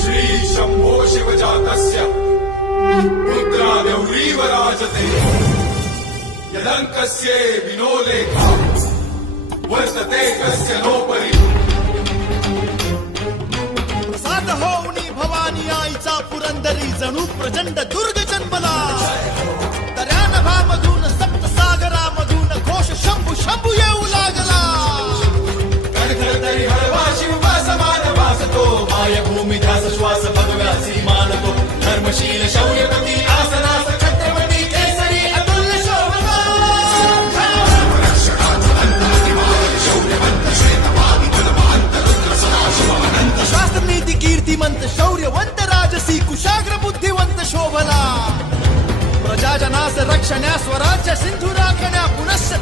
श्री शंभो शिवजातस्य रुद्रागौरीव राजते यदंकस्य विनोलेखा वर्तते कस्य नोपरी प्रसाद होऊनी भवानी आईचा पुरंदरी जणू प्रचंड दुर्ग जन्मला दर्या नभामधून सप्तसागरामधून घोष शंभू शंभू येऊ लागला तरी हळवा शिवबा समान वासतो मायभूमी ध्यास श्वास भगव्यासी मानतो धर्मशील शौर्यपती आसनास छत्रपती केसरी अतुल्य शोभा शास्त्र नीती कीर्तिमंत शौर्यवंत राजसी कुशाग्र बुद्धिवंत शोभला प्रजाजनास रक्षण्या स्वराज्य सिंधू राखण्या पुनश्च